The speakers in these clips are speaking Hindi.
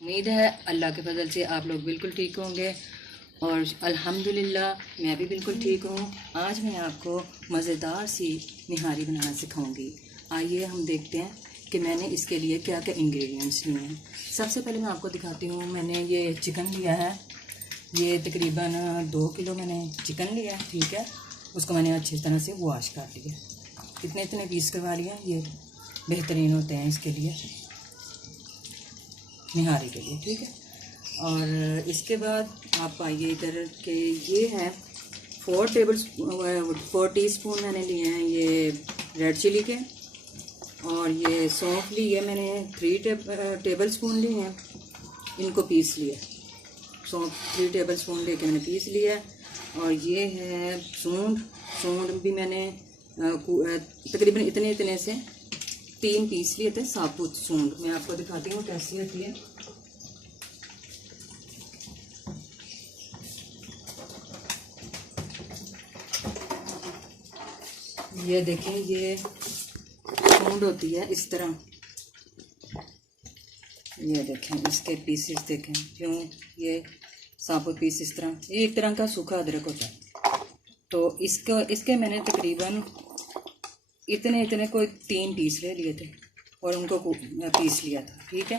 उम्मीद है अल्लाह के फजल से आप लोग बिल्कुल ठीक होंगे और अल्हम्दुलिल्लाह मैं भी बिल्कुल ठीक हूँ। आज मैं आपको मज़ेदार सी निहारी बनाना सिखाऊंगी। आइए हम देखते हैं कि मैंने इसके लिए क्या क्या इंग्रेडिएंट्स लिए हैं। सबसे पहले मैं आपको दिखाती हूँ। मैंने ये चिकन लिया है, ये तकरीबन 2 किलो मैंने चिकन लिया है। ठीक है, उसको मैंने अच्छी तरह से वॉश कर लिया, इतने इतने पीस करवा लिया। ये बेहतरीन होते हैं इसके लिए, निहारी के लिए। ठीक है, और इसके बाद आप आइए इधर के ये है 4 टीस्पून मैंने लिए हैं ये रेड चिली के, और ये सौंफ ली है मैंने 3 टेबल स्पून लिए हैं, इनको पीस लिया। सौंफ 3 टेबल स्पून लेके मैंने पीस लिया। और ये है सूंड भी मैंने तकरीबन इतने इतने से 3 पीस लिए थे साबुत सूंड। मैं आपको दिखाती हूँ कैसी होती है। ये देखें, ये सूंड होती है इस तरह। ये देखें इसके पीसेस देखें, क्यों ये साबुत पीस इस तरह। ये एक तरह का सूखा अदरक होता है। तो इसके मैंने तकरीबन इतने इतने कोई 3 पीस ले लिए थे और उनको पीस लिया था। ठीक है,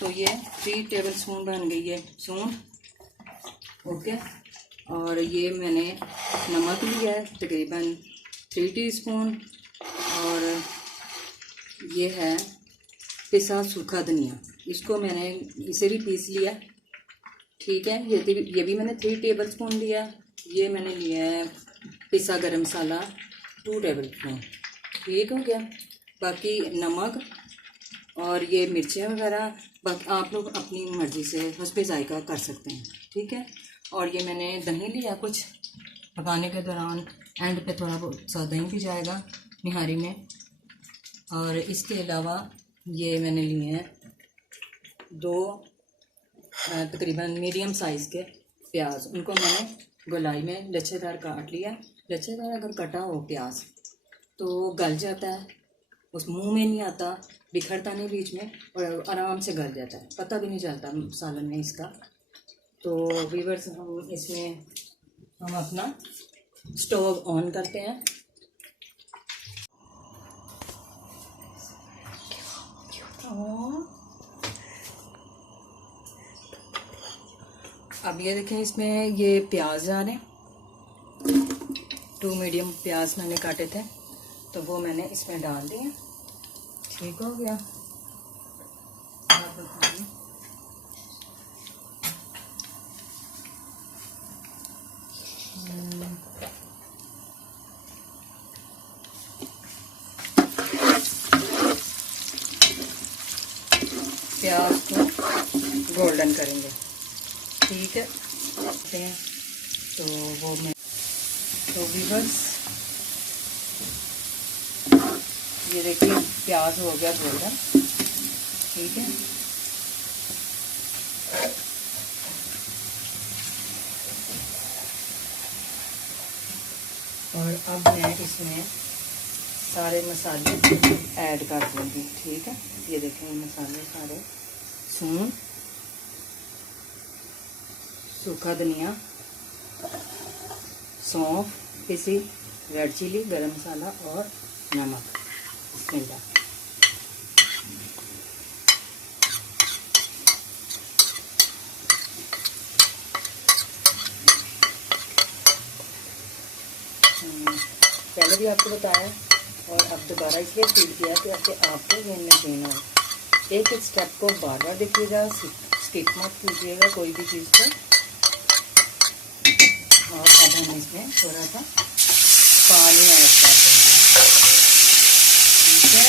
तो ये 3 टेबल स्पून बन गई है सूंड। ओके, और ये मैंने नमक लिया है तकरीबन 3 टीस्पून, और ये है पिसा सूखा धनिया, इसको मैंने इसे भी पीस लिया। ठीक है, ये भी मैंने 3 टेबल स्पून लिया। ये मैंने लिया है पिसा गरम मसाला 2 टेबल स्पून। ठीक हो गया। बाकी नमक और ये मिर्चें वगैरह बाकी आप लोग अपनी मर्ज़ी से हस्बे जायका कर सकते हैं। ठीक है, और ये मैंने दही लिया, कुछ पकाने के दौरान एंड पे थोड़ा बहुत सा दही भी जाएगा निहारी में। और इसके अलावा ये मैंने लिए हैं 2 तकरीबन मीडियम साइज़ के प्याज, उनको मैंने गोलाई में लच्छेदार काट लिया। लच्छेदार अगर कटा हो प्याज तो गल जाता है, उस मुंह में नहीं आता, बिखरता नहीं बीच में, और आराम से गल जाता है, पता भी नहीं चलता सालन में इसका। तो व्यूअर्स, हम अपना स्टोव ऑन करते हैं। अब ये देखें, इसमें ये प्याज आ रहे हैं। 2 मीडियम प्याज मैंने काटे थे, तो वो मैंने इसमें डाल दिए। ठीक हो गया। प्याज को गोल्डन करेंगे। ठीक है, तो वो मैं तो व्यूअर्स ये देखिए प्याज हो गया गोल्डन। ठीक है, और अब मैं इसमें सारे मसाले ऐड कर दूँगी। ठीक है, ये देखें ये मसाले सारे, सूंड, सूखा धनिया, सौंफ पिसी, रेड चिली, गरम मसाला और नमक। बिस्मिल्लाह। पहले भी आपको बताया और अब दोबारा इसलिए फील किया कि आपको ये यकीन हो। एक एक स्टेप को बार बार देखिएगा, स्किप मत कीजिएगा कोई भी चीज़ को। और अब हम इसमें थोड़ा सा पानी ऐड कर देंगे। ठीक है,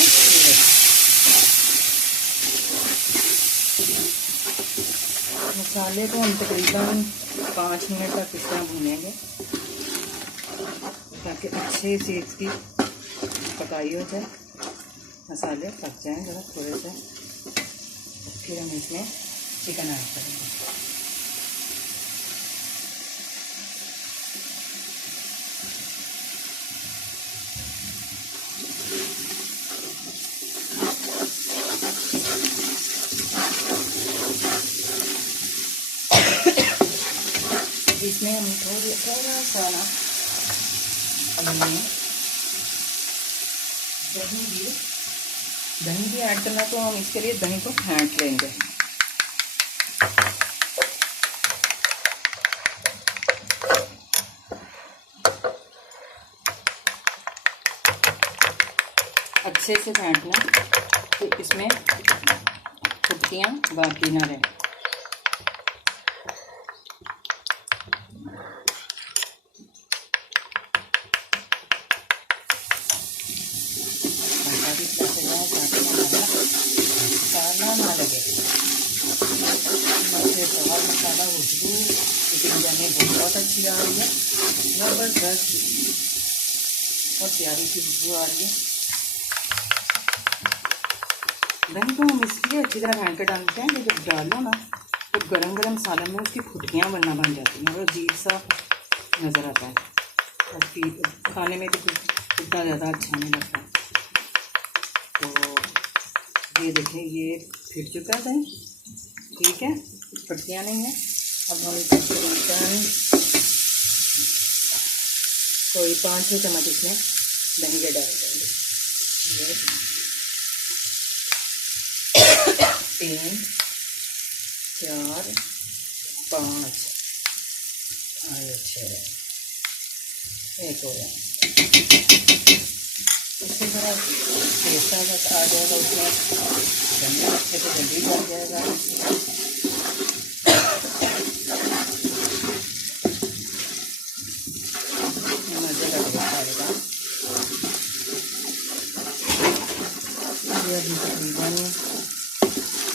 मसाले को हम तकरीबन 5 मिनट तक इस तरह भूनेंगे ताकि अच्छे से इसकी पकाई हो जाए, मसाले पक जाएं ज़रा थोड़े से। फिर हम इसमें चिकन ऐड करेंगे। इसमें हम थोड़ा सा ना हमने दही भी ऐड करना, तो हम इसके लिए दही को फेंट लेंगे। अच्छे से फेंटना, तो इसमें फुटकियाँ बाकी ना रहें। मसाला ना लगे, मसालेदार मसाला खुशबू बिरयानी बहुत अच्छी आ रही है, ज़बरदस्त, बहुत प्यारी सी खुशबू आ रही है। दही को हम इसलिए अच्छी तरह फेंट के डालते हैं कि जब डालो ना तो गरम गरम मसाले में उसकी फुटकियाँ बनना बन जाती हैं और अजीब सा नज़र आता है और फिर खाने में भी कुछ इतना ज़्यादा अच्छा नहीं लगता। तो ये देखें, ये फिट चुका है दही, ठीक है, फुटकियाँ नहीं है। अब हम तकरीबन कोई 5-6 चम्मच इसमें दही के डाल देंगे। 3, 4, 5 अच्छे रहे, एक हो गया। इससे थोड़ा टेस्ट आ जाएगा उसमें, धनिया अच्छे से जल्दी पक जाएगा। मज़े का टेस्ट आएगा। ये अभी तकरीबन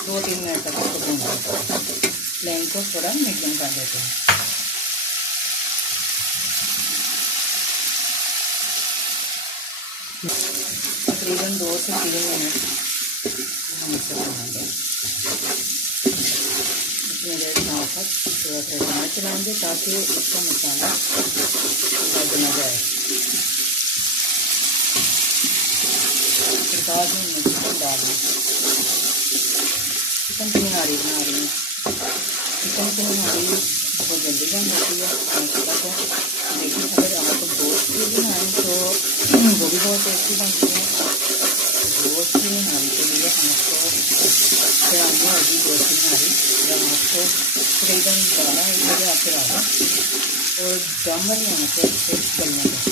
2-3 मिनट तक इसको भूनना। फ्लेम को थोड़ा मीडियम कर देते हैं। तकरीबन 2 से 3 मिनट हम इसे भूनेंगे। इसमें देर साथ थोड़ा सा टमाटर चलाएंगे ताकि इसका मसाला लग न जाए। फिर बाद में मैं चिकन डालूँ। चिकन की निहारी बना रही हूँ। चिकन की निहारी बहुत जल्दी बन जाती है मसाला को, लेकिन अगर आप गोश्त की बनाएँ तो वो भी बहुत टेस्टी बनती है। गोश्त की निहारी के लिए हमको चढ़ानी होगी गोश्त की निहारी, जब आपको तकरीबन 12-1 बजे आप चढ़ा दें और दम वाली आँच से इसे गलने दें।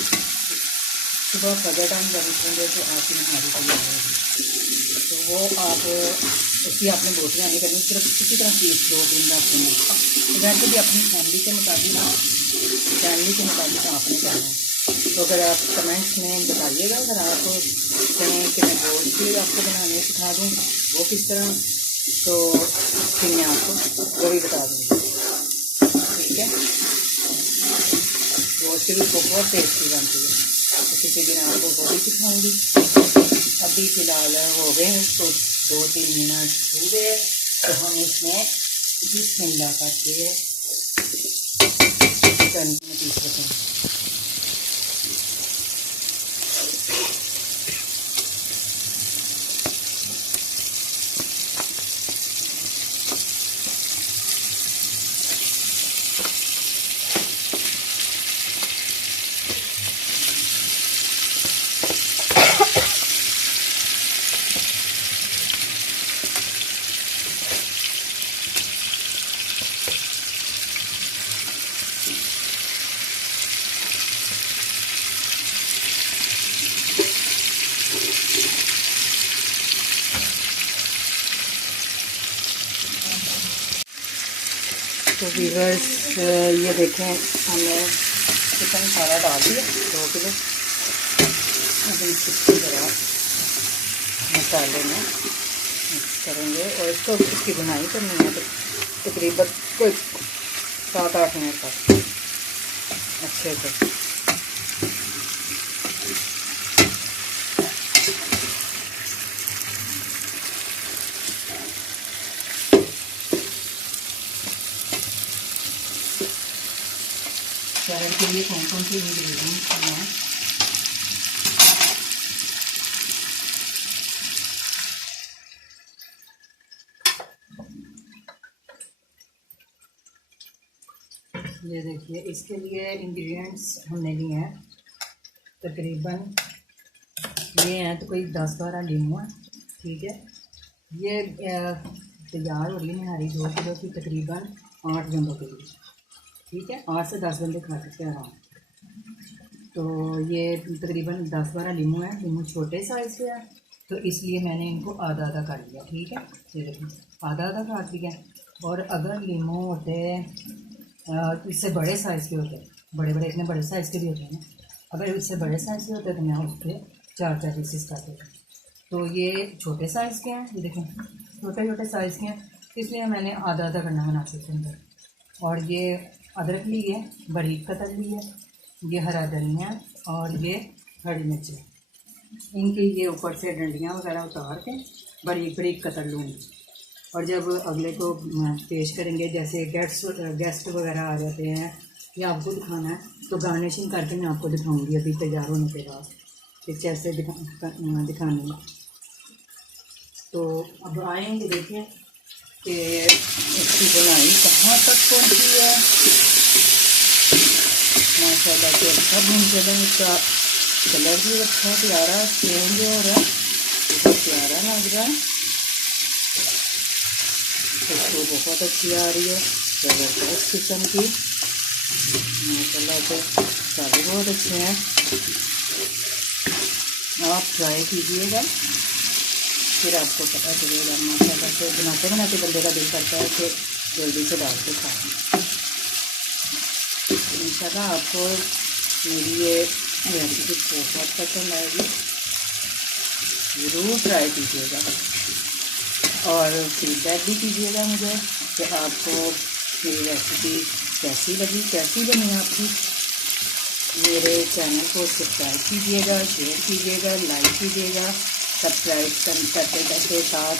सुबह फजर टाइम जब उठेंगे तो आपकी निहारी तैयार होगी। तो वो आप उसकी आपने बोटियाँ नहीं करनी, सिर्फ किसी तरह पीस 2-3 रखेंगे। वैसे भी अपनी फैमिली के मुताबिक आपने करना है। तो अगर आप कमेंट्स में बताइएगा, अगर आप कहें कि मैं गोश्त भी आपको बनाने सिखा दूँ वो किस तरह, तो फिर मैं आपको वो भी बता दूँगी, ठीक है। गोश्त भी बहुत टेस्टी बनती है, तो किसी दिन आपको वो भी सिखाऊँगी। अभी फ़िलहाल हो गए हैं इसको 2-3 मिनट पूरे, तो हम इसमें बिस्मिल्लाह करके चिकन में पीस लेते हैं। तो व्यूअर्स ये देखें, हमने चिकन सारा डाल दिया 2 किलो। अब इसकी तरह मसाले में मिक्स करेंगे और इसकी बुनाई करनी है तकरीबन कोई 7-8 मिनट तक अच्छे से। सैलेड के लिए कौन सी इंग्रेडिएंट्स हैं? ये देखिए, इसके लिए इंग्रेडिएंट्स हमने लिए हैं तकरीबन, ये हैं तो कोई 10-12 लीमू है, ठीक है। ये तैयार हो रही है निहारी 2 किलो की तकरीबन 8 बंदों के लिए, ठीक है। 8 से 10 बंदे खा सकते हैं आराम। तो ये तकरीबन 10-12 लीमू है। लीमू छोटे साइज़ के हैं तो इसलिए मैंने इनको आधा आधा काट लिया, ठीक है। ये देखिए, आधा आधा काट लिया। और अगर लीमू होते इससे बड़े साइज़ के होते, बड़े बड़े इतने बड़े साइज़ के भी होते हैं ना, अगर इससे बड़े साइज़ के होते तो मैं उसके 4-4 पीसेस कर देता। तो ये छोटे साइज़ के हैं, ये देखें छोटे छोटे साइज़ के हैं, इसलिए मैंने आधा आधा करना मुनासिब समझा। और ये अदरक ली है, बारीक कतर ली है, ये हरा धनिया और ये हरी मिर्च। इनकी ये ऊपर से डंडियाँ वगैरह उतार के बारीक बारीक कतर लूँगी। और जब अगले को पेश करेंगे, जैसे गेस्ट वगैरह आ जाते हैं या आपको दिखाना है, तो गार्निशिंग करके मैं आपको दिखाऊंगी अभी तैयार होने के बाद कि कैसे दिखाने में। तो अब आएंगे, देखिए कि इसकी बुनाई कहाँ तक पहुँची है। माशाल्लाह से अच्छा भून चला, इसका कलर भी अच्छा प्यारा चेंज हो रहा है, बहुत प्यारा लग रहा है, खुशबू बहुत अच्छी आ रही है, ज़बरदस्त किस्म की। माशाल्लाह से सारे बहुत अच्छे हैं। आप ट्राई कीजिएगा, फिर आपको पता चलेगा। माशाल्लाह से बनाते बनाते बंदे का दिल करता है कि जल्दी से डाल के खाएँ। इंशाल्लाह आपको मेरी ये रेसिपी बहुत पसंद आएगी, ज़रूर ट्राई कीजिएगा और फीडबैक भी कीजिएगा मुझे कि आपको मेरी रेसिपी कैसी लगी, कैसी बनी आपकी। मेरे चैनल को सब्सक्राइब कीजिएगा, शेयर कीजिएगा, लाइक कीजिएगा। सब्सक्राइब करते करते साथ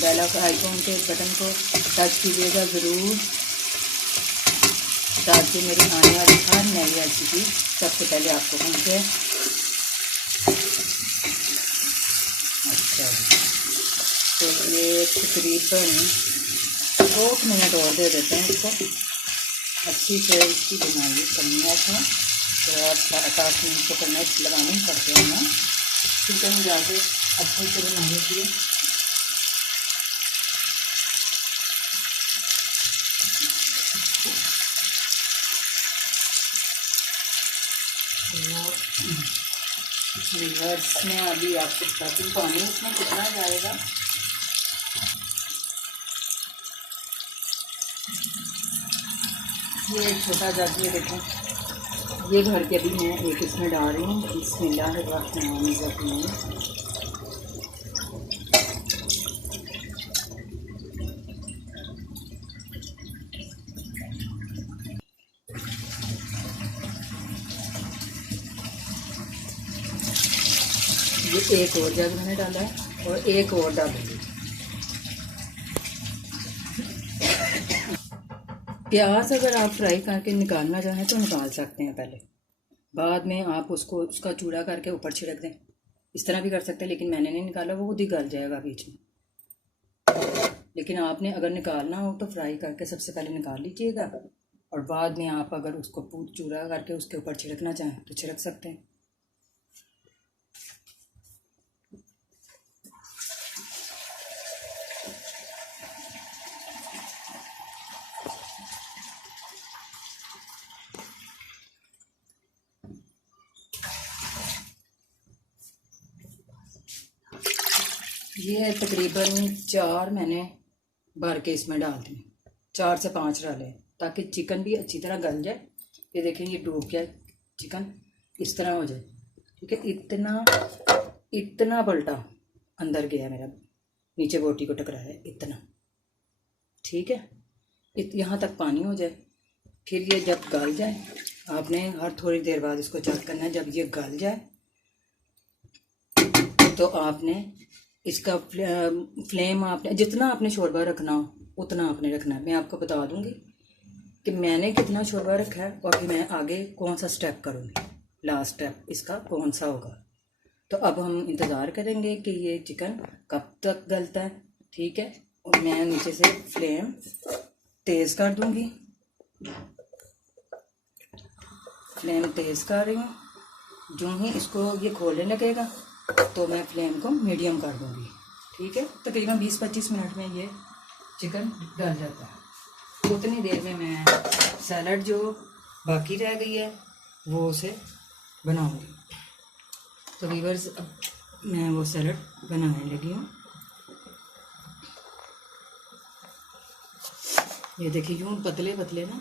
बेल आइकॉन के बटन को टच कीजिएगा ज़रूर, ताकि मेरी आने वाली हर नई रेसिपी सबसे पहले आपको पहुँचे। अच्छा, तो ये तकरीबन 2 मिनट और दे देते हैं इसको, अच्छी से इसकी बुनाई करनी है। तो आप 7 मिनट को करना लगाने ही पड़ते हैं ना, फिर कहीं जाके अच्छे से बनाने के लिए। रिवर्स में अभी आपको बताती हूँ पानी इसमें कितना जाएगा। ये एक छोटा जग, ये देखें, ये भर के भी मैं एक इसमें डाल रही हूँ। बिस्मिल्लाहिर्रहमानिर्रहीम। ये एक और जग मैंने डाला है और एक और डालूंगी। प्याज अगर आप फ्राई करके निकालना चाहें तो निकाल सकते हैं पहले, बाद में आप उसका चूड़ा करके ऊपर छिड़क दें, इस तरह भी कर सकते हैं। लेकिन मैंने नहीं निकाला, वो खुद ही गल जाएगा बीच में। लेकिन आपने अगर निकालना हो तो फ्राई करके सबसे पहले निकाल लीजिएगा, और बाद में आप अगर उसको चूड़ा करके उसके ऊपर छिड़कना चाहें तो छिड़क सकते हैं। ये तकरीबन 4 मैंने भर के इसमें डाल दिए, 4 से 5 डाले, ताकि चिकन भी अच्छी तरह गल जाए। ये देखें, ये डूब गया चिकन, इस तरह हो जाए, ठीक है। इतना पलटा अंदर गया मेरा, नीचे बोटी को टकराया इतना, ठीक है। यहाँ तक पानी हो जाए, फिर ये जब गल जाए, आपने हर थोड़ी देर बाद इसको चेक करना है। जब ये गल जाए तो आपने इसका फ्लेम आपने जितना आपने शोरबा रखना हो उतना आपने रखना है। मैं आपको बता दूंगी कि मैंने कितना शोरबा रखा है और फिर मैं आगे कौन सा स्टेप करूँगी, लास्ट स्टेप इसका कौन सा होगा। तो अब हम इंतज़ार करेंगे कि ये चिकन कब तक गलता है, ठीक है। और मैं नीचे से फ्लेम तेज़ कर दूँगी फ्लेम तेज़ कर रही हूँ। जो ही इसको ये खोलने लगेगा तो मैं फ्लेम को मीडियम कर दूँगी। ठीक है, तकरीबन 20-25 मिनट में ये चिकन डल जाता है। उतनी देर में मैं सैलड जो बाकी रह गई है वो उसे बनाऊँगी। तो व्यूअर्स अब मैं वो सैलड बनाने लगी हूँ। ये देखिए यूँ पतले पतले ना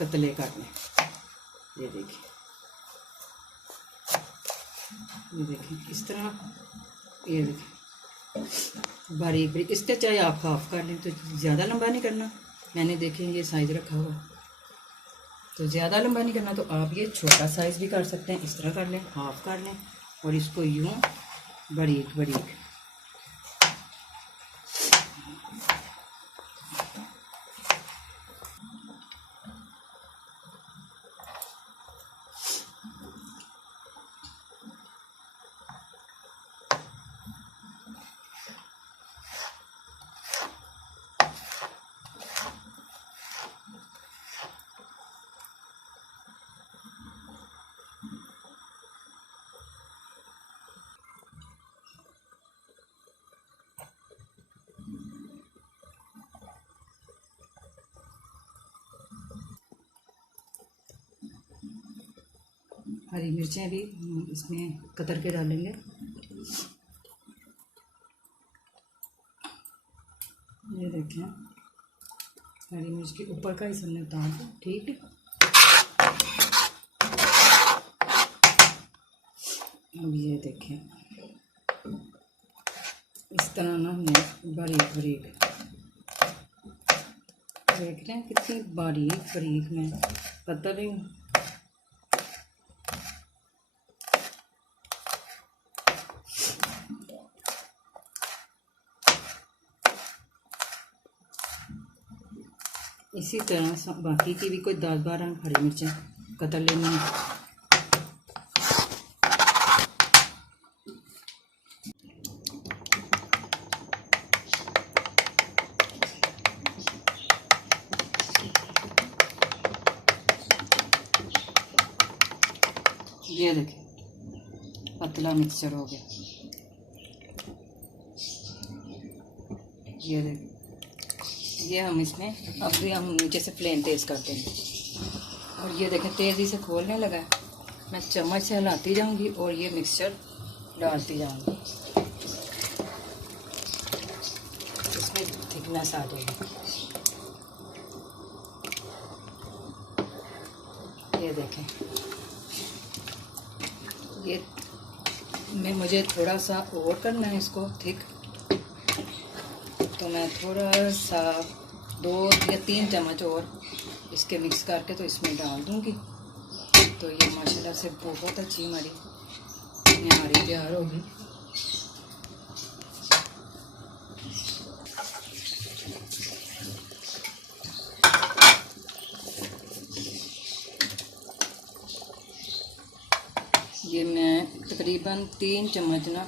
कतले काटने। ये देखिए इस तरह। ये देखिए बारीक बारीक। इसके चाहे आप हाफ कर लें तो ज़्यादा लंबा नहीं करना। मैंने देखें ये साइज़ रखा हुआ, तो ज़्यादा लंबा नहीं करना। तो आप ये छोटा साइज़ भी कर सकते हैं, इस तरह कर लें, हाफ कर लें और इसको यूँ बारीक बारीक। हरी मिर्चें भी इसमें कतर के डालेंगे। ये देखें हरी मिर्च के ऊपर का ही हमने उतार दो। ठीक है, अब ये देखें इस तरह ना हमने बारीक बारीक, देख रहे हैं कितनी बारीक बारीक मैं कतर रही हूँ। इसी तरह बाकी की भी कोई 10-12 हरी मिर्चें कतर लेनी है। ये देखिए पतला मिक्सचर हो गया। ये देखिए ये हम इसमें अब भी हम नीचे से फ्लेम तेज़ करते हैं और ये देखें तेज़ी से खोलने लगा है। मैं चम्मच से हिलाती जाऊंगी और ये मिक्सचर डालती जाऊंगी। इसमें थिकनेस आ जाएगी। ये देखें ये मुझे थोड़ा सा और करना है इसको थिक, तो मैं थोड़ा सा 2 या 3 चम्मच और इसके मिक्स करके तो इसमें डाल दूंगी। तो ये माशाल्लाह से बहुत अच्छी हमारी निहारी तैयार होगी। ये मैं तकरीबन 3 चम्मच ना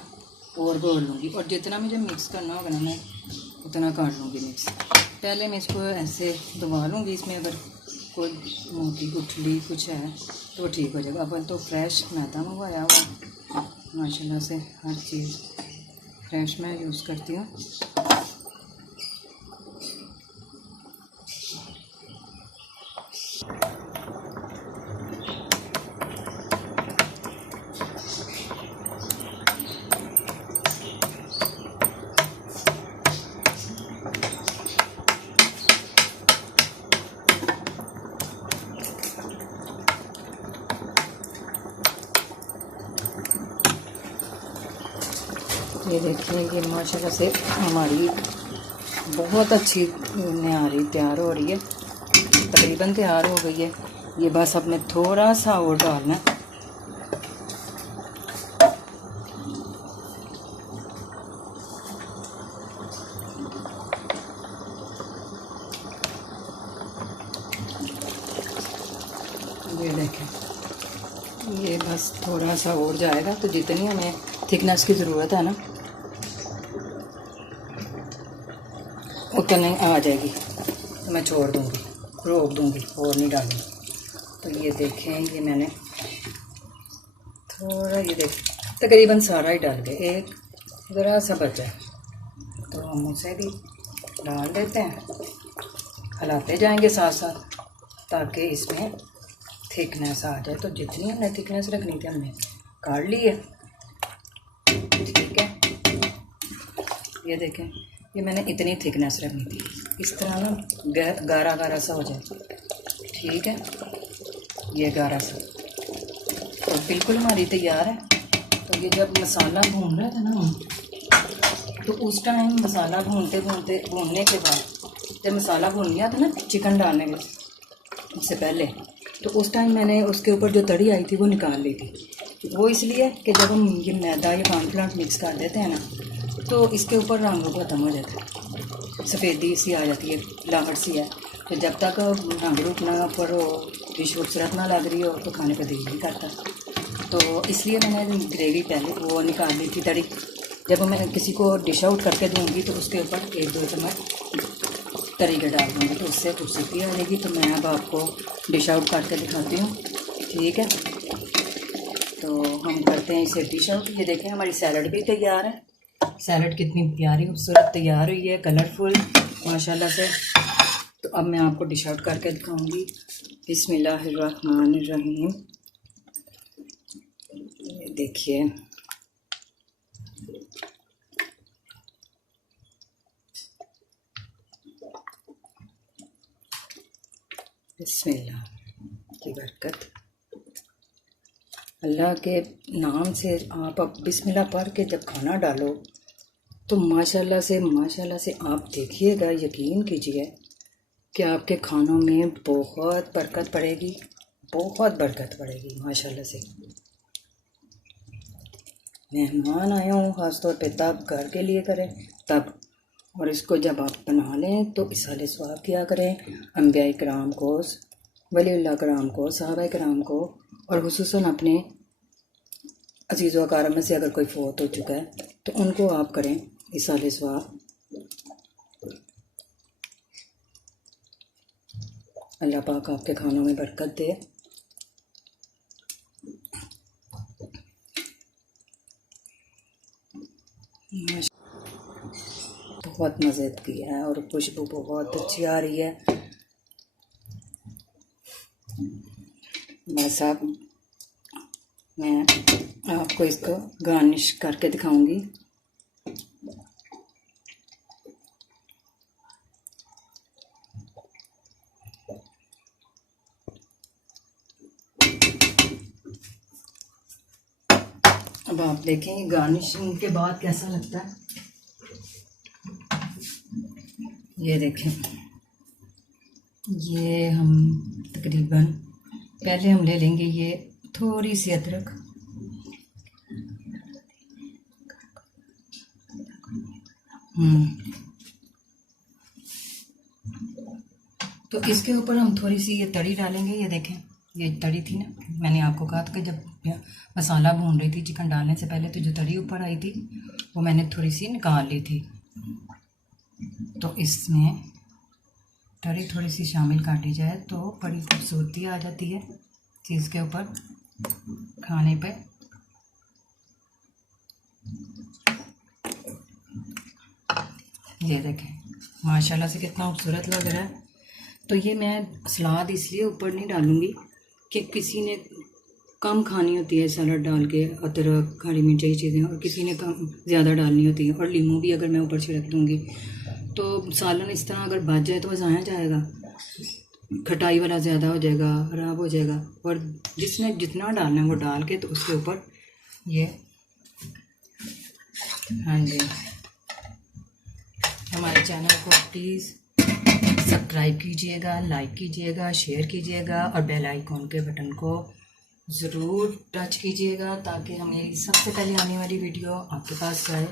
और घोल लूँगी और जितना मुझे मिक्स करना होगा ना मैं उतना कर लूँगी मिक्स। पहले मैं इसको ऐसे दबा लूँगी। इसमें अगर कोई मोटी गुठली कुछ है तो ठीक हो जाएगा। अपन तो फ्रेश मैदा मंगवाया हुआ माशाल्लाह से, हर चीज़ फ्रेश मैं यूज़ करती हूँ। ये देखिए ये माशाल्लाह से हमारी बहुत अच्छी निहारी तैयार हो रही है, तकरीबन तैयार हो गई है। ये बस अब मैं थोड़ा सा और डालना है। ये देखें ये बस थोड़ा सा और जाएगा तो जितनी हमें थिकनेस की ज़रूरत है ना उतनी आ जाएगी। तो मैं छोड़ दूँगी, रोक दूँगी और नहीं डालूँगी। तो ये देखें, ये मैंने थोड़ा, ये देख तकरीबन सारा ही डाल के एक ज़रा सा बचा, तो हम उसे भी डाल देते हैं, हिलाते जाएंगे साथ साथ ताकि इसमें थिकनेस आ जाए। तो जितनी हमने थिकनेस रखनी थी हमने काट ली है, ठीक है। ये देखें, ये मैंने इतनी थिकनेस रखनी थी, इस तरह ना गाढ़ा गाढ़ा सा हो जाए, ठीक है। ये गाढ़ा सा तो बिल्कुल हमारी तैयार है। तो ये जब मसाला भून रहा था ना, तो उस टाइम मसाला भूनने के बाद जब मसाला भून गया था ना चिकन डालने के उससे पहले, तो उस टाइम मैंने उसके ऊपर जो तड़ी आई थी वो निकाल ली थी। वो इसलिए कि जब हम ये मैदा या कॉर्नफ्लोर मिक्स कर देते हैं ना, तो इसके ऊपर रंग खत्म हो जाता है, सफ़ेदी सी आ जाती है, लाहट सी है। तो जब तक रंग रूप ना पर डिश खूबसूरत ना लग रही हो तो खाने का दिल नहीं करता। तो इसलिए मैंने ग्रेवी पहले वो निकाल ली थी तड़ी। जब मैं किसी को डिश आउट करके दूँगी तो उसके ऊपर 1-2 चम्मच तरी के डाल दूँगी, तो उससे खूबसूरती आ जाएगी। तो मैं अब आपको डिश आउट करके दिखाती हूँ, ठीक है। तो हम करते हैं इसे डिश आउट। ये देखें, हमारी सैलड भी तैयार है। सैलड कितनी प्यारी खूबसूरत तैयार हुई है, कलरफुल माशाल्लाह से। तो अब मैं आपको डिश आउट करके दिखाऊंगी। बिस्मिल्लाहिर्रहमानिर्रहीम। ये देखिए, बिस्मिल्लाह की बरकत। अल्लाह के नाम से आप अब बिस्मिल्लाह पढ़ के जब खाना डालो तो माशाल्लाह से आप देखिएगा, यकीन कीजिए कि आपके खानों में बहुत बरकत पड़ेगी, बहुत बरकत पड़ेगी माशाल्लाह से। मेहमान आए हों ख़ास तौर पे तब घर के लिए करें तब, और इसको जब आप बना लें तो इसाले स्वाब किया करें अंबिया इकराम को, वलीउल्लाह कराम को, सहाबा कराम को, और खुसूसन अपने अजीज़ व अकाराम में से अगर कोई फौत हो चुका है तो उनको आप करें इसाले स्वाब। अल्लाह पाक आपके खानों में बरकत दे। बहुत मज़े की है और खुशबू बहुत अच्छी आ रही है। बस अब मैं आपको इसको गार्निश करके दिखाऊंगी। अब आप देखें गार्निशिंग के बाद कैसा लगता है। ये देखें, ये हम तकरीबन पहले हम ले लेंगे ये थोड़ी सी अदरक, तो इसके ऊपर हम थोड़ी सी ये तड़ी डालेंगे। ये देखें, ये तड़ी थी ना, मैंने आपको कहा था कि जब मसाला भून रही थी चिकन डालने से पहले, तो जो तड़ी ऊपर आई थी वो मैंने थोड़ी सी निकाल ली थी। तो इसमें तड़ी थोड़ी सी शामिल काटी जाए तो बड़ी खूबसूरती आ जाती है चीज़ के ऊपर खाने पे। ये देखें माशाल्लाह से कितना खूबसूरत लग रहा है। तो ये मैं सलाद इसलिए ऊपर नहीं डालूँगी कि किसी ने कम खानी होती है सलाद डाल के, अदरक, खड़ी मिर्च, ये चीज़ें, और किसी ने कम ज़्यादा डालनी होती है। और लीमू भी अगर मैं ऊपर छिड़क दूँगी तो सालन इस तरह अगर बच जाए तो वह ज़ाया जाएगा, खटाई वाला ज़्यादा हो जाएगा, ख़राब हो जाएगा। और जिसने जितना डालना है वो डाल के तो उसके ऊपर ये, हाँ जी, हमारे चैनल को प्लीज़ सब्सक्राइब कीजिएगा, लाइक कीजिएगा, शेयर कीजिएगा और बेल आइकॉन के बटन को ज़रूर टच कीजिएगा ताकि हमें सबसे पहले आने वाली वीडियो आपके पास जाए।